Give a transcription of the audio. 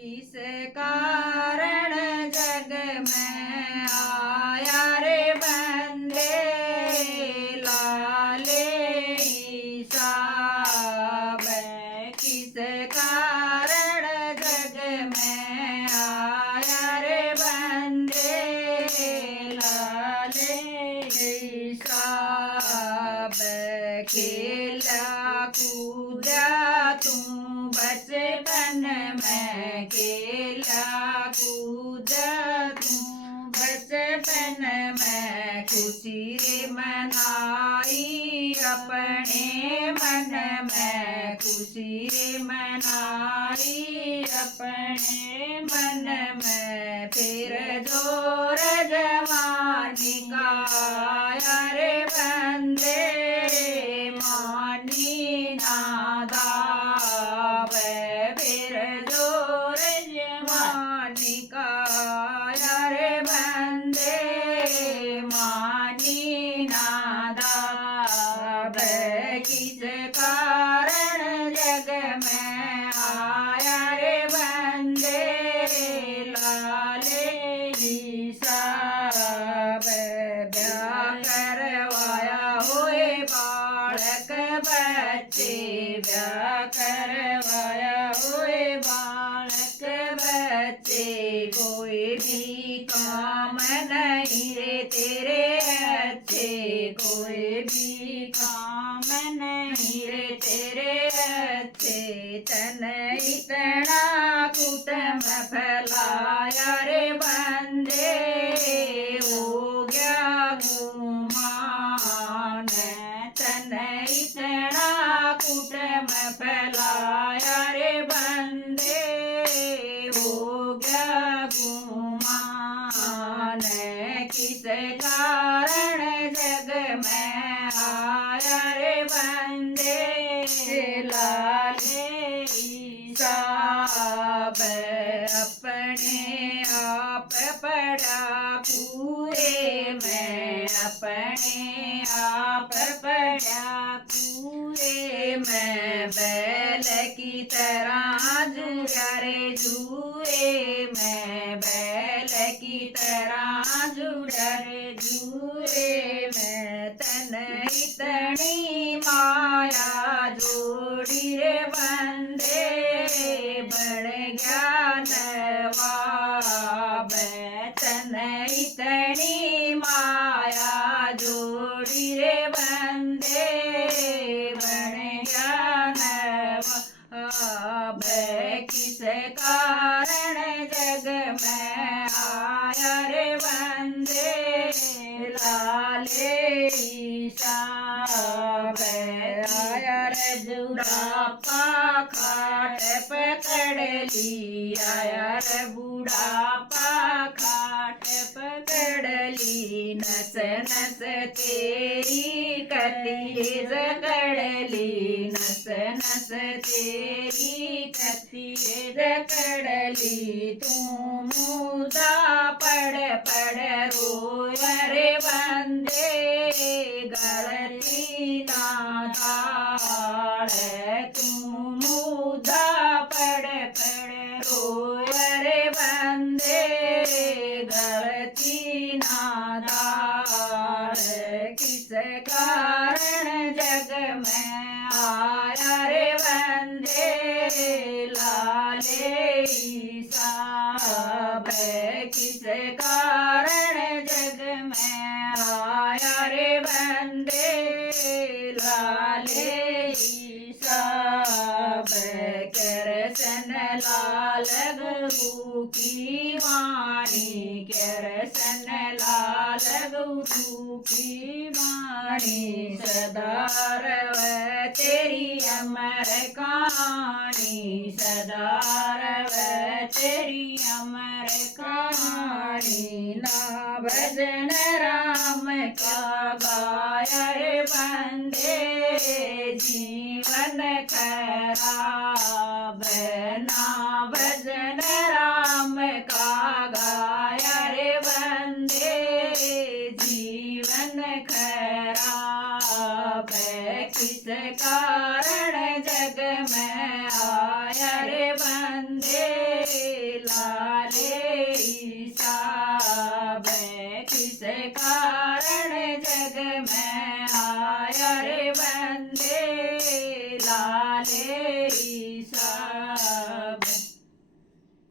किस कारण जग में आया रे बंदे लाले साहब। किस कारण जग में आया रे बंदे लाले साहब। खेला कूदा तू बचपन में, खेला कूदा तू बचपन में, खुशी मनाई अपने मन में, खुशी मनाई अपने मन में। फिर जोर जवानी का आया रे बंदे मानी नादाब। फिर जोर जवानी का आया रे बंदे मानी नादाब। किस कारण जग में आया रे बंदे लाले साहब। ब्याह करवाया होए बालक बच्चे, ब्याह करवाया होए बालक बच्चे, कोई भी काम नहीं रे तेरे अच्छे, कोई भी काम नहीं रे तेरे अच्छे। तन इतना कुटुंब फैलाया रे बंदे हो गया गुमान। तन इतना कुटुंब फैलाया रे बंदे हो गया गुमान। किस कारण जग में आया रे बंदे लाले साहब। अपने आप पड़ा पूरे में, अपने आप पड़ा पूरे में, बैल की तरह जुड़ा रे जुए में, बैल की तरह जुड़ा रे जुए में। तन इतनी माया जोड़ी रे बंदे बढ़ गया नवाब। तन इतनी माया जोड़ी रे बंदे बढ़ गया नवाब। किस कारण जग में आया रे बंदे लाले साहब। आया रे बुढ़ापा खाट पकड़ ली, आया रे बुढ़ापा खाट पकड़ ली, नस नस तेरी कती जकड़ ली, नस नस तेरी कती जकड़ ली। तू मुदा पड़ पड़ रोया रे बंदे गलती ना दाड़। तू मुदा पड़ पड़ रोया रे बंदे गलती ना दाड़। किस कारण जग में आया रे बंदे लाले साहब। किस कारण जग में आया रे बंदे लाले साहब। कृष्ण लाल गुरु की वाणी, कृष्ण लाल गुरु की वाणी, सदा रवे तेरी अमर कहानी, सदा रवे तेरी अमर कहानी। ना भजन राम का गाया रे बंदे जीवन खराब। ना भजन राम का गाया रे बंदे जीवन खराब। किस कारण जग में आया रे बंदे किस कारण जग में आया रे बंदे लाले